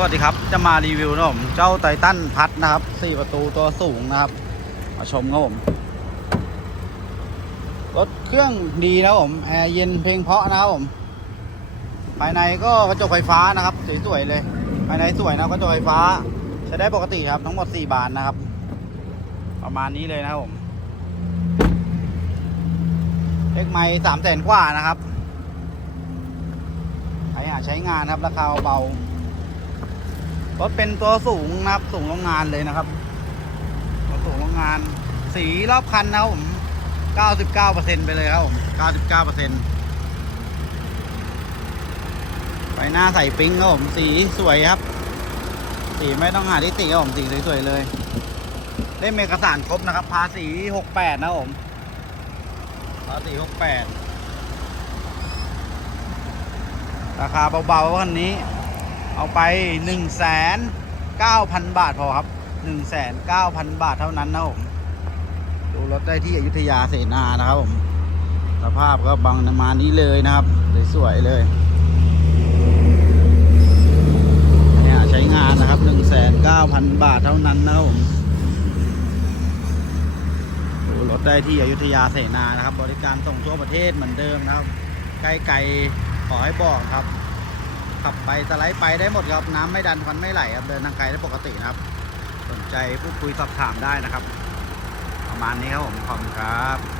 สวัสดีครับ จะมารีวิวนะผม เจ้าไททันพัดนะครับ4ประตูตัวสูงนะครับ มาชมครับผม รถเครื่องดีนะผม แอร์เย็นเพลงเพาะนะครับผม ภายในก็กระจกไฟฟ้านะครับ สวยๆเลย ภายในสวยนะกระจกไฟฟ้า ใช้ได้ปกติครับ ทั้งหมด 4 บานนะครับ ประมาณนี้เลยนะครับผม เลขไม้สามแสนกว่านะครับ ใครหาใช้งานครับ ราคาเบา รถเป็นตัวสูงนะครับ สูงโรงงานเลยนะครับตัวสูงโรงงาน สีรอบคันนะครับผม99%ไปเลยครับผม99%ไฟหน้าใส่ปิ๊งครับผมสีสวยครับ สีไม่ต้องหาที่ติครับผมสีสวยๆเลยเล่มเอกสารครบนะครับ ภาษี 68 นะผมภาษี 68 ราคาเบาๆคันนี้ เอาไป 1 9 0 0 0 บาทพอครับ 1 9 0 0 0 บาทเท่านั้นนะผม ดูรถได้ที่อยุธยาเสนานะครับผม สภาพก็บังประมาณนี้เลยนะครับ สวยๆเลยเนี่ยใช้งานนะครับ 1 9 0 0 0 บาทเท่านั้นนะผมดูรถได้ที่อยุธยาเสนานะครับ บริการส่งทั่วประเทศเหมือนเดิมนะครับ ใกล้ไกลขอให้บอกครับ ขับไปสไลด์ไปได้หมดครับน้ำไม่ดันควันไม่ไหลครับเดินทางไกลได้ปกตินะครับ สนใจพูดคุยสอบถามได้นะครับ ประมาณนี้ครับผมขอบคุณครับ